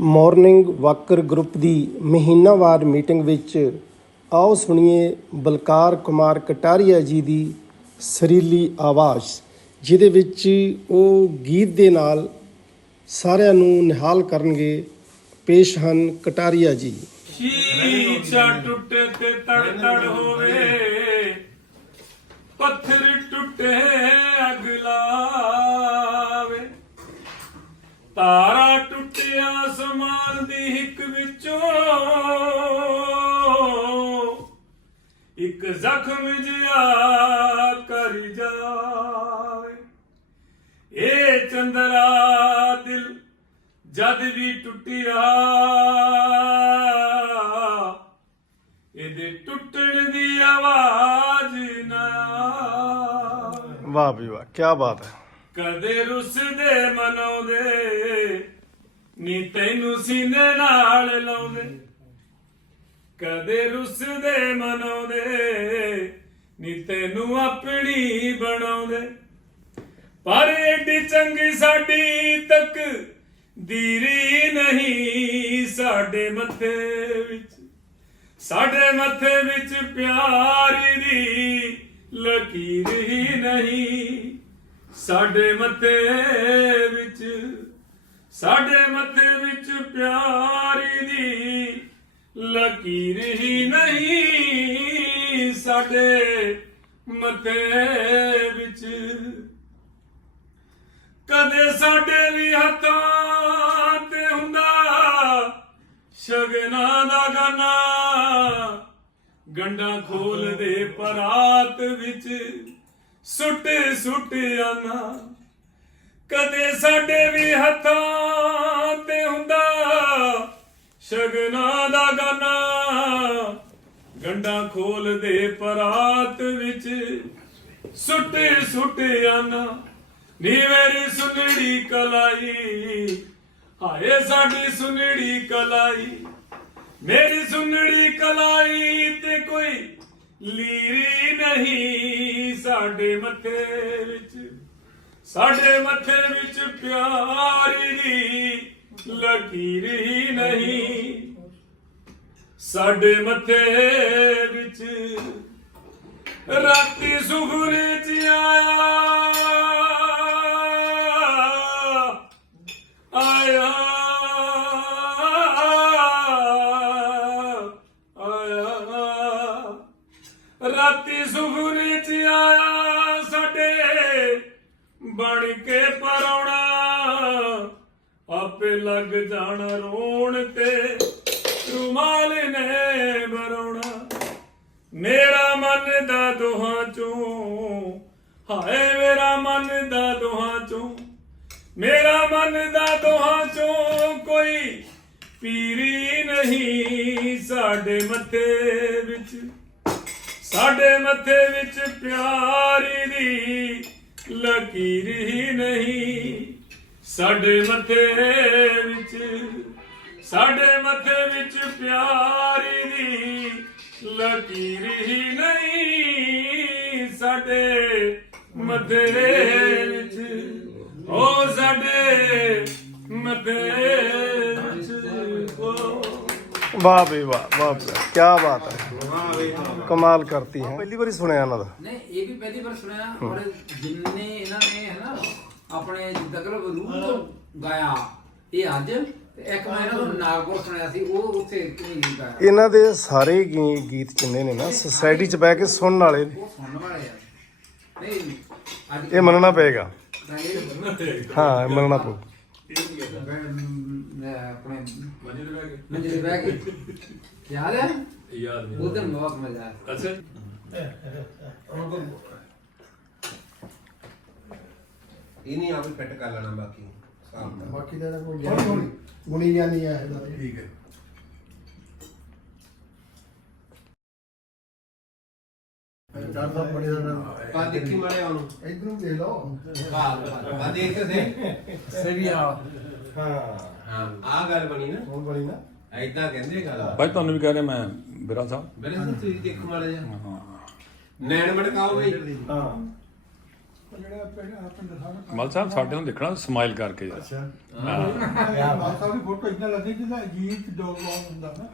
Morning Walker group ਦੀ ਮਹੀਨਾਵਾਰ meeting ਵਿੱਚ ਆਓ ਸੁਣੀਏ ਬਲਕਾਰ ਕੁਮਾਰ ਕਟਾਰੀਆ ਜੀ ਦੀ ਸਰੀਲੀ ਆਵਾਜ਼, ਜਿਹਦੇ ਵਿੱਚ ਉਹ ਗੀਤ ਦੇ ਨਾਲ ਸਾਰਿਆਂ ਨੂੰ ਨਿਹਾਲ ਕਰਨਗੇ, ਪੇਸ਼ ਹਨ ਕਟਾਰੀਆ ਜੀ। ਸ਼ੀਸ਼ਾ ਟੁੱਟੇ ਤੇ ਤੜ ਤੜ ਹੋਵੇ, ਪੱਥਰ ਟੁੱਟੇ ਅਗ ਲਾਵੇ ਇੱਕ ਜ਼ਖਮ ਜਿਹਾ ਕਰ ਜਾਵੇ। ਇਹ ਚੰਦਰਾ ਦਿਲ ਜਦ ਵੀ ਟੁੱਟਿਆ ਇਹਦੇ ਟੁੱਟਣ ਦੀ ਆਵਾਜ਼ ਨਾ। ਵਾਹ ਵੀ ਵਾਹ ਕੀ ਬਾਤ ਹੈ। ਕਦੇ ਰੁੱਸਦੇ ਮਨਾਉਂਦੇ ਨੀ ਤੈਨੂੰ ਸੀਨੇ ਨਾਲ ਲਾਉਂਦੇ। ਕਦੇ ਰੁੱਸਦੇ ਮਨਾਉਂਦੇ, ਨੀ ਤੈਨੂੰ ਆਪਣੀ ਬਣਾਉਂਦੇ। ਪਰ ਏਡੀ ਚੰਗੀ ਸਾਡੀ ਤੱਕ ਦੀਰੀ ਨਹੀਂ ਸਾਡੇ ਮੱਥੇ ਵਿੱਚ। ਸਾਡੇ ਮੱਥੇ ਵਿੱਚ ਪਿਆਰ ਦੀ ਲਕੀਰ ਹੀ ਨਹੀਂ। ਸਾਡੇ ਮੱਥੇ ਵਿੱਚ, ਸਾਡੇ ਮੱਥੇ ਵਿੱਚ ਪਿਆਰ ਦੀ ਲਕੀਰ ਹੀ ਨਹੀਂ ਸਾਡੇ ਮੱਥੇ ਵਿੱਚ। ਕਦੇ ਸਾਡੇ ਵੀ ਹੱਥਾਂ ਤੇ ਹੁੰਦਾ ਸ਼ਗਨਾ ਦਾ ਗਾਨਾ। ਗੰਡਾ ਖੋਲ ਦੇ ਪਰਾਤ ਵਿੱਚ ਸੁੱਟ ਸੁੱਟ ਆਨਾ। ਕਦੇ ਸਾਡੇ ਵੀ ਹੱਥਾਂ ਤੇ ਹੁੰਦਾ ਸ਼ਗਨਾ ਦਾ ਗਾਨਾ। ਗੰਡਾ ਖੋਲ ਦੇ ਪਰਾਤ ਵਿੱਚ। ਸੁੱਟੇ ਸੁੱਟ ਆਨਾ। ਨੀ ਮੇਰੀ ਸੁਨੜੀ ਕਲਾਈ। ਹਾਏ ਸਾਡੀ ਸੁਨੜੀ ਕਲਾਈ। ਮੇਰੀ ਸੁਨੜੀ ਕਲਾਈ ਤੇ ਕੋਈ ਲੀਰੀ ਨਹੀਂ ਸਾਡੇ ਮੱਥੇ ਵਿੱਚ। ਸਾਡੇ ਮੱਥੇ ਵਿੱਚ ਪਿਆਰੀ ਦੀ ਲਕੀਰ ਹੀ ਨਹੀਂ। ਸਾਡੇ ਮੱਥੇ ਵਿੱਚ ਰਾਤੀ ਸੁਖਨੇ ਚ ਆਇਆ। ਆਇਆ। ਆਇਆ। ਰਾਤੀ ਸੁਖਨੇ ਚ ਆਇਆ ਸਾਡੇ ਬਣ ਕੇ ਪਰੌਣਾ। ਆਪੇ ਲੱਗ ਜਾਣ ਰੋਣ ਤੇ। ਰੁਮਾਲ ਨੇ ਮਰੋਣਾ ਮੇਰਾ ਮਨ ਦਾ ਦੋਹਾਂ ਚੋਂ। ਹਾਏ, ਮੇਰਾ ਮਨ ਦਾ ਦੋਹਾਂ ਚੋਂ। ਮੇਰਾ ਮਨ ਦਾ ਦੋਹਾਂ ਚੋਂ ਕੋਈ ਪੀਰੀ ਨਹੀਂ ਸਾਡੇ ਮੱਥੇ ਵਿੱਚ। ਸਾਡੇ ਮੱਥੇ ਵਿੱਚ ਪਿਆਰੀ ਦੀ ਲਕੀਰ ਹੀ ਨਹੀਂ। ਸਾਡੇ ਮੱਥੇ ਵਿੱਚ ਸਾਡੇ ਮੱਥੇ ਵਿੱਚ ਪਿਆਰੀ ਦੀ ਲਕੀਰ ਹੀ ਨਹੀਂ ਸਾਡੇ ਮੱਥੇ ਵਿੱਚ। ਉਹ ਸਾਡੇ ਮੱਥੇ ਵਾਹ ਵੀ ਵਾਹ ਵਾਹ ਕੀ ਬਾਤ ਹੈ। ਕਮਾਲ ਕਰਤੀ ਹੈ। ਪਹਿਲੀ ਵਾਰੀ ਸੁਣਿਆ ਇਹਨਾਂ ਦਾ। ਨਹੀਂ ਇਹ ਵੀ ਪਹਿਲੀ ਵਾਰ ਸੁਣਿਆ ਔਰ ਜਿੰਨੇ ਇਹਨਾਂ ਨੇ ਹੈ ਨਾ ਆਪਣੇ ਜਿੱਦਾਂ ਕਿ ਰੂਹ ਤੋਂ ਗਾਇਆ। ਇਹ ਅੱਜ ਤੇ ਇੱਕ ਮੈਂ ਇਹਨਾਂ ਤੋਂ ਨਾਗਪੁਰ ਸੁਣਿਆ ਸੀ ਉਹ ਉੱਥੇ ਕਿਵੇਂ ਗੀਤ ਗਾਇਆ? ਇਹਨਾਂ ਦੇ ਸਾਰੇ ਗੀ- ਗੀਤ ਜਿੰਨੇ ਨੇ ਨਾ? ਸੁਸਾਇਟੀ 'ਚ ਬਹਿ ਕੇ ਸੁਣਨ ਵਾਲੇ ਨੇ। ਉਹ ਸੁਣਨ ਵਾਲੇ ਆ। ਨਹੀਂ ਅੱਜ ਇਹ ਮੰਨਣਾ ਪਏਗਾ। ਹਾਂ ਇਹ ਮੰਨਣਾ ਪਊ। ਆਪਣੇ ਮਜੇ ਦੇ ਬੈਗੇ ਮੰਜੇ ਤੇ ਬਹਿ ਕੇ। ਯਾਦ ਹੈ ਯਾਦ ਨਹੀਂ ਉਹ ਦਿਨ ਬਹੁਤ ਮਜ਼ਾ ਆਇਆ। ਅੱਛਾ। ਇਹ ਨਹੀਂ ਆਪੇ ਫਿੱਟ ਕਰ ਲੈਣਾ ਬਾਕੀ ਹਿਸਾਬ ਨਾਲ। ਬਾਕੀ ਦਾ ਤਾਂ ਕੋਈ ਗਿਆਨ ਗੁਣੀ ਗਿਆਨੀ ਆ ਇਹਦਾ। ਠੀਕ ਹੈ। ਦਾ ਬੜੇ ਦਾ ਪਾ ਦੇਖੀ ਮਾਰੇ ਉਹਨੂੰ। ਇਧਰੋਂ ਦੇਖ ਲਓ। ਪਾ ਦੇਖ ਤੇ ਸਹੀ। ਸਹੀ ਆ। ਹਾਂ। ਹਾਂ ਆ ਗੱਲ ਬਣੀ ਨਾ। ਹੁਣ ਬਣੀ ਨਾ? ਐਦਾਂ ਕਹਿੰਦੇ ਗੱਲ। ਭਾਈ ਤੁਹਾਨੂੰ ਵੀ ਕਹਿ ਰਿਹਾ ਮੈਂ ਬਿਰਾ ਸਾਹਿਬ। ਮੇਰੇ ਤੋਂ ਤੁਸੀਂ ਦੇਖੋ ਮਾੜਾ ਜਿਹਾ। ਨੈਣ ਮੜਕਾਓ ਬਈ। ਹਾਂ। ਜਿਹੜਾ ਪਿੰਡ ਪਿੰਡ ਸਾਹਿਬ ਮਲ ਸਾਹਿਬ ਸਾਡੇ ਨੂੰ ਦੇਖਣਾ ਸਮਾਈਲ ਕਰਕੇ ਯਾਰ ਅੱਛਾ। ਹਾਂ। ਮਾਤਾ ਦੀ ਫੋਟੋ ਇਦਾਂ ਲੱਗਦੀ ਜਿੱਦਾਂ ਅਜੀਤ ਡੋਗਵਾਲ ਹੁੰਦਾ ਨਾ।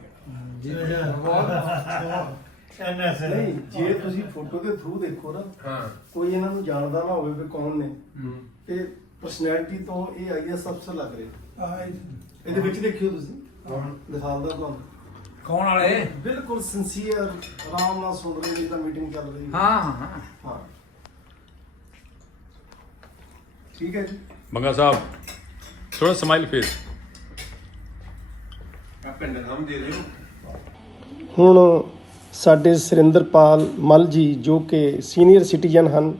ਨਹੀਂ ਜੇ ਤੁਸੀਂ ਫੋਟੋ ਦੇ ਥਰੂ ਦੇਖੋ ਨਾ ਹਾਂ। ਕੋਈ ਇਹਨਾਂ ਨੂੰ ਜਾਣਦਾ ਨਾ ਹੋਵੇ ਵੀ ਕੌਣ ਨੇ। ਤੇ ਪਰਸਨੈਲਿਟੀ ਤੋਂ ਇਹ ਆਈਡੀਆ ਸਭ ਤੋਂ ਲੱਗ ਰਿਹਾ। ਇਹਦੇ ਵਿੱਚ ਦੇਖਿਓ ਤੁਸੀਂ। ਦਿਖਾਉਂਦਾ ਤੁਹਾਨੂੰ। ਕੌਣ ਵਾਲੇ? ਬਿਲਕੁਲ ਸਿੰਸੀਅਰ ਆਰਾਮ ਨਾਲ ਸੁਣ ਰਹੇ ਜਿੱਦਾਂ ਮੀਟਿੰਗ ਚੱਲ ਰਹੀ। ਹੈ ਹਾਂ। ਹਾਂ ਹਾਂ ਠੀਕ ਹੈ ਜੀ। ਬੰਗਾ ਸਾਹਿਬ ਥੋੜਾ ਸਮਾਈਲ ਫੇਸ ਆ ਪਿੰਡ ਨਾਮ ਦੇ ਦਿਓ। ਹੁਣ ਸਾਡੇ ਸੁਰਿੰਦਰਪਾਲ ਮਲ ਜੀ ਜੋ ਕਿ ਸੀਨੀਅਰ ਸਿਟੀਜ਼ਨ ਹਨ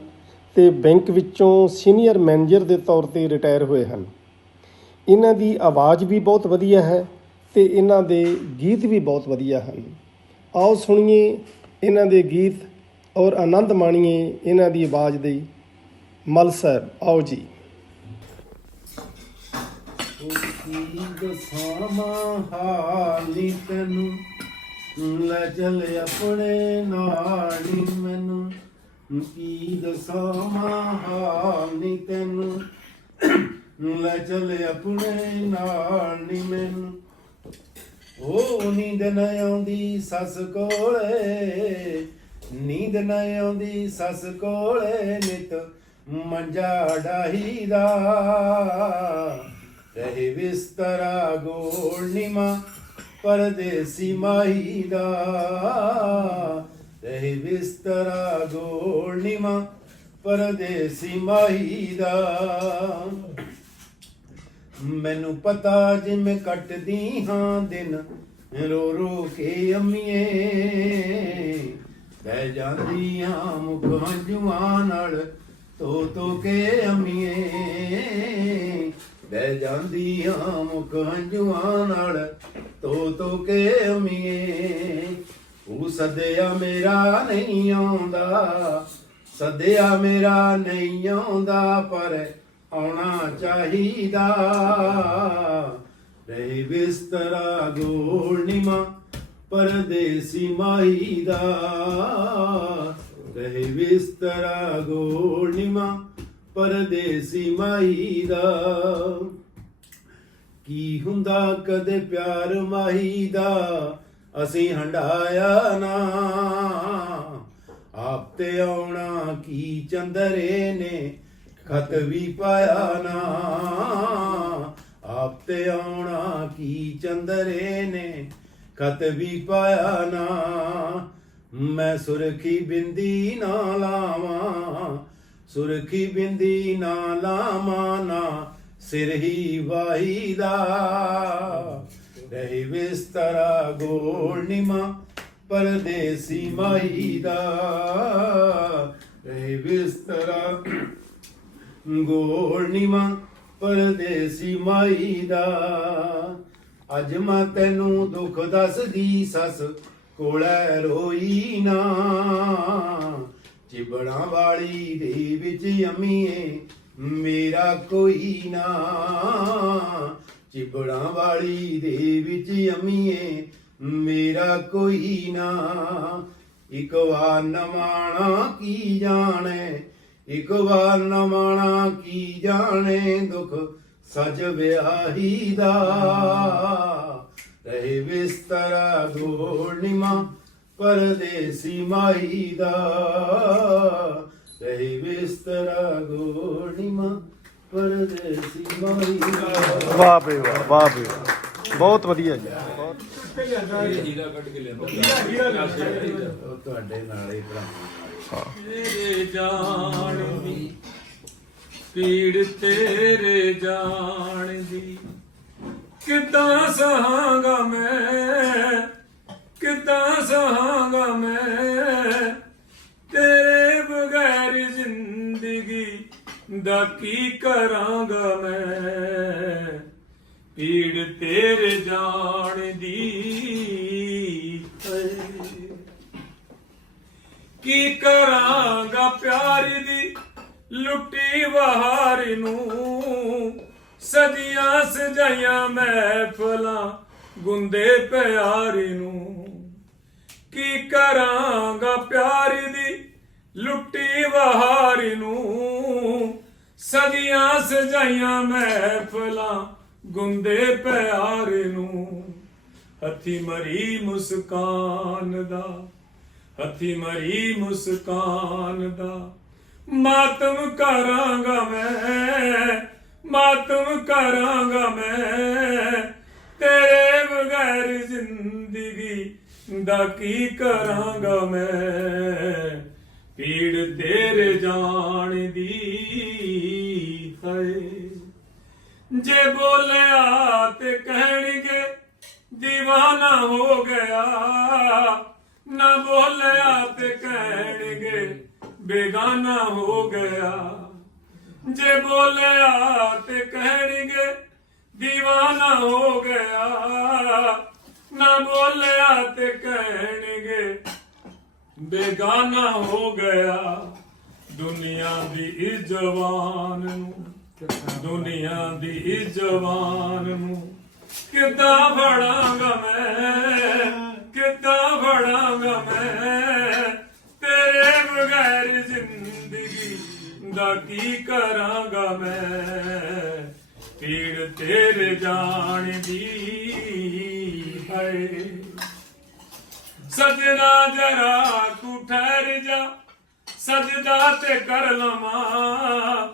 ਤੇ ਬੈਂਕ ਵਿੱਚੋਂ ਸੀਨੀਅਰ ਮੈਨੇਜਰ ਦੇ ਤੌਰ ਤੇ ਰਿਟਾਇਰ ਹੋਏ ਹਨ। ਇਹਨਾਂ ਦੀ ਆਵਾਜ਼ ਵੀ ਬਹੁਤ ਵਧੀਆ ਹੈ ਤੇ ਇਹਨਾਂ ਦੇ ਗੀਤ ਵੀ ਬਹੁਤ ਵਧੀਆ ਹਨ। ਆਓ ਸੁਣੀਏ ਇਹਨਾਂ ਦੇ ਗੀਤ ਔਰ ਆਨੰਦ ਮਾਣੀਏ ਇਹਨਾਂ ਦੀ ਆਵਾਜ਼ ਦੇ ਮਲ ਸਾਹਿਬ, ਆਓ ਜੀ। ਕੀ ਦਸਾਂ ਹਾਲੀ ਤੈਨੂੰ ਲੈ ਚੱਲ ਆਪਣੇ ਨਾਲ ਮੈਨੂੰ ਕੀ ਦਸਾਂ ਹਾਲ ਨੀ ਤੈਨੂੰ ਲੈ ਚੱਲ ਆਪਣੇ ਨਾਲ ਮੈਨੂੰ ਉਹ ਨੀਂਦ ਨਾ ਆਉਂਦੀ, ਸੱਸ ਕੋਲੇ, ਨੀਂਦ ਨਾ ਆਉਂਦੀ, ਸੱਸ ਕੋਲੇ ਨਿਤ ਮੰਜਾ ਡਾਹੀਦਾ। ਰਹੇ ਬਿਸਤਰਾ ਗੋਲਨੀਮਾ ਪਰਦੇਸੀ ਮਾਈ ਦਾ। ਰਹੇ ਬਿਸਤਰਾ ਗੋਲਨੀਮਾ ਪਰਦੇਸੀ ਮਾਈ ਦਾ। ਮੈਨੂੰ ਪਤਾ ਜਿਵੇਂ ਕੱਟਦੀ ਹਾਂ ਦਿਨ, ਰੋ ਰੋ ਕੇ ਅੰਮੀਏ। ਬਹਿ ਜਾਂਦੀਆਂ ਮੁਖ ਹੰਝੂਆਂ ਨਾਲ ਤੋ ਤੋ ਕੇ ਅੰਮੀਏ, ਬਹਿ ਜਾਂਦੀਆਂ ਮੁਖ ਹੰਝੂਆਂ ਨਾਲ। ਤੋ ਤੋ ਕੇ ਅੰਮੀਏ ਉਹ ਸਦਿਆ ਮੇਰਾ ਨਹੀਂ ਆਉਂਦਾ, ਸਦਿਆ ਮੇਰਾ ਨਹੀਂ ਆਉਂਦਾ, ਪਰ ਆਉਣਾ ਚਾਹੀਦਾ। ਰਹੀ ਬਿਸਤਰਾ ਗੋਲਨੀਮਾ ਪਰਦੇਸੀ ਮਾਈ ਦਾ। ਰਹੇ ਬਿਸਤਰਾ ਗੋਲਨੀਮਾ ਪਰਦੇਸੀ ਮਾਈ ਦਾ। ਕੀ ਹੁੰਦਾ ਕਦੇ ਪਿਆਰ ਮਾਈ ਦਾ? ਅਸੀਂ ਹੰਡਾਇਆ ਨਾ। ਆਪ ਤੇ ਆਉਣਾ ਕੀ ਚੰਦਰੇ ਨੇ, ਖਤ ਵੀ ਪਾਇਆ ਨਾ। ਆਪ ਤੇ ਆਉਣਾ ਕੀ ਚੰਦਰੇ ਨੇ, ਖਤ ਵੀ ਪਾਇਆ ਨਾ। ਮੈਂ ਸੁਰਖੀ ਬਿੰਦੀ ਨਾ ਲਾਵਾਂ, ਸੁਰਖੀ ਬਿੰਦੀ ਨਾ ਲਾਵਾਂ, ਨਾ ਸਿਰ ਹੀ ਵਾਹੀਦਾ ਰਹੇ ਬਿਸਤਰਾ ਗੋਲਨੀਮਾ ਪਰਦੇਸੀ ਮਾਈ ਦਾ। ਰਹੇ ਬਿਸਤਰਾ ਗੋਲਨੀਮਾ ਪਰਦੇਸੀ ਮਾਈ ਦਾ। ਅੱਜ ਮੈਂ ਤੈਨੂੰ ਦੁੱਖ ਦੱਸਦੀ, ਸੱਸ ਕੋਲੇ ਰੋਈ ਨਾ। ਚਿਬੜਾਂ ਵਾਲੀ ਦੇ ਵਿੱਚ ਅੰਮੀਏ, ਮੇਰਾ ਕੋਈ ਨਾ। ਚਿਬੜਾਂ ਵਾਲੀ ਦੇ ਵਿੱਚ ਅੰਮੀਏ, ਮੇਰਾ ਕੋਈ ਨਾ। ਇੱਕ ਵਾਰ ਨਮਾਣਾ ਕੀ ਜਾਣੇ, ਇੱਕ ਵਾਰ ਨਮਾਣਾ ਕੀ ਜਾਣੇ, ਦੁੱਖ ਸਜ ਵਿਆਹੀ ਦਾ ਗੋਲਨੀਮਾ ਪਰਦੇਸੀ ਮਾਈ ਦਾ। ਰਹੇ ਬਿਸਤਰਾ ਗੋਲਨੀਮਾ ਪਰਦੇਸੀ ਮਾਈ ਦਾ। ਵਾਹ ਬੇ ਵਾਹ ਵਾਹ ਬੇ ਬਹੁਤ ਵਧੀਆ ਜੀ। ਬਹੁਤ ਉਹ ਤੁਹਾਡੇ ਨਾਲ ਹੀ ਭਰਾ ਤੇਰੇ ਜਾਣ ਦੀ ਪੀੜ ਤੇਰੇ ਜਾਣ ਦੀ। ਕਿੱਦਾਂ ਸਹਾਂਗਾ ਮੈਂ? ਸਹਾਂਗਾ ਮੈਂ। ਤੇਰੇ ਬਗੈਰ ਜ਼ਿੰਦਗੀ ਦਾ ਕੀ ਕਰਾਂਗਾ ਮੈਂ? ਪੀੜ ਤੇਰੇ ਜਾਣ ਦੀ ਏ। ਕੀ ਕਰਾਂਗਾ ਪਿਆਰ ਦੀ ਲੁੱਟੀ ਬਹਾਰ ਨੂੰ? ਸਦੀਆਂ ਸਜਾਈਆਂ ਮਹਿਫਲਾਂ ਗੁੰਦੇ ਪਿਆਰ ਨੂੰ। ਕੀ ਕਰਾਂਗਾ ਪਿਆਰ ਦੀ ਲੁੱਟੀ ਬਹਾਰ ਨੂੰ? ਸਦੀਆਂ ਸਜਾਈਆਂ ਮਹਿਫਲਾਂ ਗੁੰਦੇ ਪਿਆਰ ਨੂੰ। ਹੱਥੀ ਮਰੀ ਮੁਸਕਾਨ ਦਾ, ਹੱਥੀ ਮਰੀ ਮੁਸਕਾਨ ਦਾ। ਮਾਤਮ ਕਰਾਂਗਾ ਮੈਂ, ਮਾਤਮ ਕਰਾਂਗਾ ਮੈਂ ਤੇਰੇ ਬਗੈਰ ਜ਼ਿੰਦਗੀ ਦਾ ਕੀ ਕਰਾਂਗਾ ਮੈਂ? ਪੀੜ ਤੇਰੇ ਜਾਣ ਦੀ ਹੈ ਜੇ ਬੋਲਿਆ ਤੇ ਕਹਿਣਗੇ دیਵਾਨਾ ਹੋ ਗਿਆ। ਨਾ ਬੋਲਿਆ ਤੇ ਕਹਿਣਗੇ, ਬੇਗਾਨਾ ਹੋ ਗਿਆ। ਜੇ ਬੋਲਿਆ ਤੇ ਕਹਿਣਗੇ دیਵਾਨਾ ਹੋ ਗਿਆ। ਨਾ ਬੋਲਿਆ ਤੇ ਕਹਿਣਗੇ, ਬੇਗਾਨਾ ਹੋ ਗਿਆ ਦੁਨੀਆ ਦੀ ਇਸ ਜਵਾਨ ਨੂੰ। ਦੁਨੀਆ ਦੀ ਇਸ ਜਵਾਨ ਨੂੰ ਕਿੱਦਾਂ ਫੜਾਂਗਾ ਮੈਂ, ਕਿੱਦਾਂ ਫੜਾਂਗਾ ਮੈਂ? ਤੇਰੇ ਬਗੈਰ ਜ਼ਿੰਦਗੀ ਦਾ ਕੀ ਕਰਾਂਗਾ ਮੈਂ? ਪੀੜ ਤੇਰੇ ਜਾਣ ਦੀ ਹੈ ਸਜਣਾ ਜਰਾ ਤੂੰ ਠਹਿਰ ਜਾ, ਸਜਦਾ ਤੇ ਕਰ ਲਵਾਂ।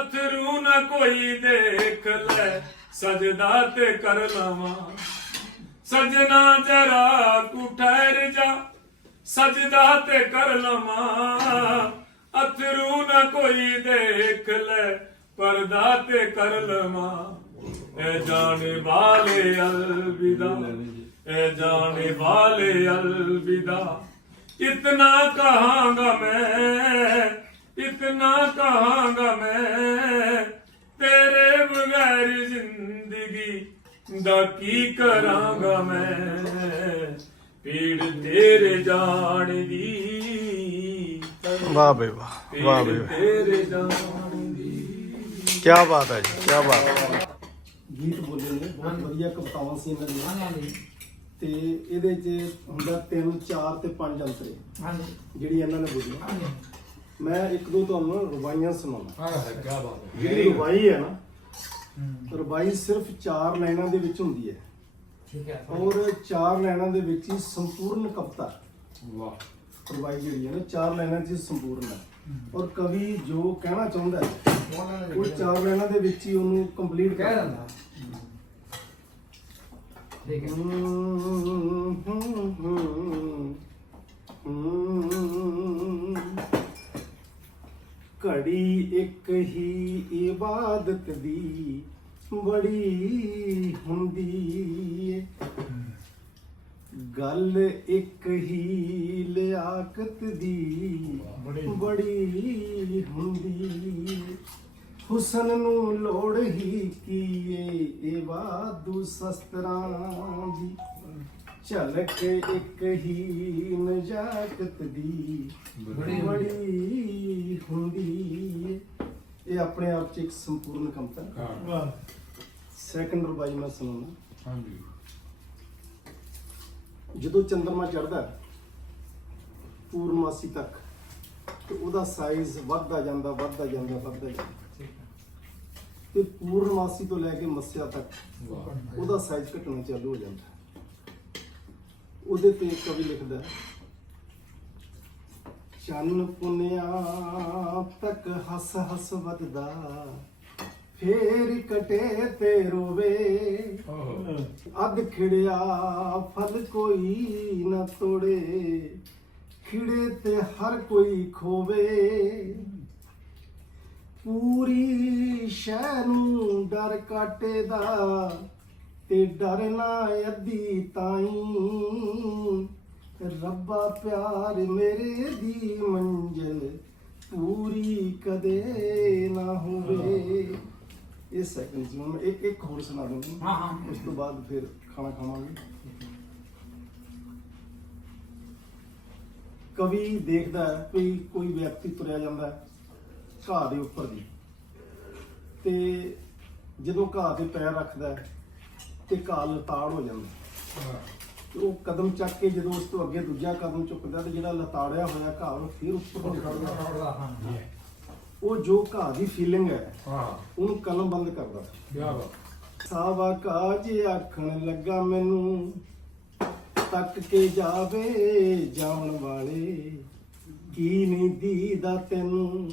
ਅਥਰੂ ਨਾ ਕੋਈ ਦੇਖ ਲੈ, ਸਜਦਾ ਤੇ ਕਰ ਲਵਾਂ। ਸਜਣਾ ਜਰਾ ਤੂੰ ਠਹਿਰ ਜਾ, ਸਜਦਾ ਤੇ ਕਰ ਲਵਾਂ। ਅਥਰੂ ਨਾ ਕੋਈ ਦੇਖ ਲੈ, ਪਰਦਾ ਤੇ ਕਰ ਲਵਾਂ। ਐ ਜਾਣੇ ਵਾਲੇ ਅਲਵਿਦਾ। ਐ ਜਾਣੇ ਵਾਲੇ ਅਲਵਿਦਾ इतना कहांगा मैं इतना कहांगा मैं तेरे बगैर जिंदगी ਦਾ ਕੀ ਕਰਾਂਗਾ ਮੈਂ ਪੀੜ ਤੇਰੇ ਜਾਣ ਦੀ ਵਾਹ ਬਈ ਵਾਹ ਵਾਹ ਬਈ ਪੀੜ ਵਾਹ ਤੇਰੇ ਜਾਣ ਦੀ ਕੀ ਬਾਤ ਹੈ ਜੀ ਕੀ ਬਾਤ ਹੈ ਗੀਤ ਬੋਲੇ ਨੇ ਬਹੁਤ ਵਧੀਆ ਕਵਿਤਾਵਾਂ ਸੀ ਇਹਨਾਂ ਦੀਆਂ ਹਾਂਜੀ ਹਾਂਜੀ ਤੇ ਇਹਦੇ 'ਚ ਹੁੰਦਾ ਤਿੰਨ ਚਾਰ ਤੇ ਪੰਜ ਅੰਤਰੇ। ਹਾਂਜੀ। ਜਿਹੜੀ ਇਹਨਾਂ ਨੇ ਬੋਲੀ ਹਾਂਜੀ। ਮੈਂ ਇੱਕ ਦੋ ਤੁਹਾਨੂੰ ਰਵਾਈਆਂ ਸੁਣਾਉਣਾ ਹਾਂ ਕੀ ਬਾਤ ਹੈ। ਜਿਹੜੀ ਰਵਾਈ ਹੈ ਨਾ ਰਵਾਈ ਸਿਰਫ ਚਾਰ ਲਾਈਨਾਂ ਦੇ ਵਿੱਚ ਹੁੰਦੀ ਹੈ। ਠੀਕ ਹੈ। ਔਰ ਚਾਰ ਲਾਈਨਾਂ ਦੇ ਵਿੱਚ ਹੀ ਸੰਪੂਰਨ ਕਵਿਤਾ। ਵਾਹ। ਰਵਾਈ ਜਿਹੜੀ ਹੈ ਨਾ ਚਾਰ ਲਾਈਨਾਂ 'ਚ ਹੀ ਸੰਪੂਰਨ ਹੈ। ਔਰ ਕਵੀ ਜੋ ਕਹਿਣਾ ਚਾਹੁੰਦਾ ਹੈ ਉਹ ਚਾਰ ਲਾਈਨਾਂ ਦੇ ਵਿੱਚ ਹੀ ਉਹਨੂੰ ਕੰਪਲੀਟ ਕਹਿ ਕਰ ਦਿੰਦਾ। ਠੀਕ ਹੈ। ਘੜੀ ਇੱਕ ਹੀ ਇਬਾਦਤ ਦੀ ਬੜੀ ਹੁੰਦੀ ਏ। ਗੱਲ ਇੱਕ ਹੀ ਲਿਆਕਤ ਦੀ ਬੜੀ ਹੁੰਦੀ ਏ। ਹੁਸਨ ਨੂੰ ਲੋੜ ਹੀ ਕੀਏ ਇਹ ਵਾਧੂ ਸ਼ਸਤਰਾਂ ਦੀ। ਝਲਕ ਇੱਕ ਹੀ ਨਜਾਕਤ ਦੀ ਬੜੀ ਹੁੰਦੀ ਏ। ਇਹ ਆਪਣੇ ਆਪ ਚ ਇੱਕ ਸੰਪੂਰਨ ਕਮਤਾ ਵਾਹ। ਸੈਕੰਡ ਰਬਾਈ ਮੈਂ ਸੁਣਾਉਣਾ ਹਾਂਜੀ। ਜਦੋਂ ਚੰਦਰਮਾ ਚੜ੍ਹਦਾ ਹੈ, ਪੂਰਨਮਾਸੀ ਤੱਕ ਤੇ ਉਹਦਾ ਸਾਈਜ਼ ਵੱਧਦਾ ਜਾਂਦਾ ਵੱਧਦਾ ਜਾਂਦਾ ਵੱਧਦਾ ਜਾਂਦਾ। ਤੇ ਪੂਰਨਮਾਸੀ ਤੋਂ ਲੈ ਕੇ ਮੱਸਿਆ ਤੱਕ ਉਹਦਾ ਸਾਈਜ਼ ਘਟਣਾ ਚਾਲੂ ਹੋ ਜਾਂਦਾ ਉਹਦੇ ਤੇ ਕਵੀ ਲਿਖਦਾ ਹੈ, ਚੰਨ ਪੁੰਨਿਆ ਤੱਕ ਹੱਸ ਹੱਸ ਵੱਧਦਾ ਫੇਰ ਕਟੇ ਤੇ ਰੋਵੇ। ਅੱਧ ਖਿੜਿਆ ਫਲ ਕੋਈ ਨਾ ਤੋੜੇ ਖਿੜੇ ਤੇ ਹਰ ਕੋਈ ਖੋਵੇ। ਪੂਰੀ ਸ਼ਹਿ ਨੂੰ ਡਰ ਕਾਟੇ ਦਾ ਤੇ ਡਰ ਨਾ ਅੱਧੀ ਤਾਈ। ਰੱਬਾ ਪਿਆਰ ਮੇਰੇ ਦੀ ਮੰਜ਼ਲ ਪੂਰੀ ਕਦੇ ਨਾ ਹੋਵੇ। ਇਹ ਸੈਕਿੰਡ ਜੀ ਮੈਂ ਇੱਕ ਇੱਕ ਹੋਰ ਸੁਣਾ ਦੂੰਗਾ ਹਾਂ, ਹਾਂ। ਉਸ ਤੋਂ ਬਾਅਦ ਫਿਰ ਖਾਣਾ ਖਾਵਾਂਗੇ। ਕਵੀ ਦੇਖਦਾ ਹੈ ਵੀ ਕੋਈ ਵਿਅਕਤੀ ਤੁਰਿਆ ਜਾਂਦਾ ਹੈ। ਘਾਹ ਦੇ ਉੱਪਰ ਦੀ। ਤੇ ਜਦੋਂ ਘਾਹ ਤੇ ਪੈਰ ਰੱਖਦਾ ਹੈ ਤੇ ਘਾਹ ਲਤਾੜ ਹੋ ਜਾਂਦਾ ਤੇ ਉਹ ਕਦਮ ਚੱਕ ਕੇ ਜਦੋਂ ਉਸ ਤੋਂ ਅੱਗੇ ਦੂਜਾ ਕਦਮ ਚੁੱਕਦਾ ਤੇ ਜਿਹੜਾ ਲਤਾੜਿਆ ਹੋਇਆ ਘਾਹ ਉਹ ਫਿਰ ਉੱਪਰ ਨੂੰ ਉਹ ਜੋ ਘਾਹ ਦੀ ਫੀਲਿੰਗ ਹੈ ਉਹਨੂੰ ਕਲਮ ਬੰਦ ਕਰਦਾ ਕੀ ਸਾਵਾ ਕਾਜ ਆਖਣ ਲੱਗਾ ਮੈਨੂੰ ਤੱਕ ਕੇ ਜਾਵੇ ਜਾਣ ਵਾਲੇ ਕੀ ਨਹੀਂ ਦੀਦਾ ਤੈਨੂੰ?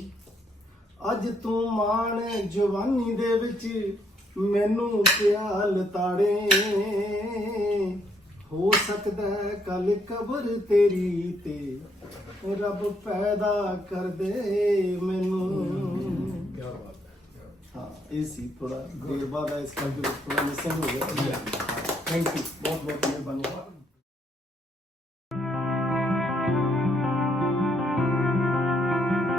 ਅੱਜ ਤੂੰ ਮਾਣ ਜਵਾਨੀ ਦੇ ਵਿੱਚ ਮੈਨੂੰ ਪਿਆਲ ਤਾੜੇ। ਹੋ ਸਕਦਾ ਕੱਲ ਕਬਰ ਤੇਰੀ ਤੇ ਰੱਬ ਪੈਦਾ ਕਰ ਦੇ ਮੈਨੂੰ। ਕੀ ਬਾਤ ਹੈ ਹਾਂ। ਇਹ ਸੀ ਥੋੜਾ ਦੇਰ ਬਾਅਦ ਇਸ ਕਰਕੇ ਥੋੜਾ ਮਿਸਿੰਗ ਹੋ ਗਿਆ। ਥੈਂਕ ਯੂ ਬਹੁਤ ਬਹੁਤ ਮਿਹਰਬਾਨੀ।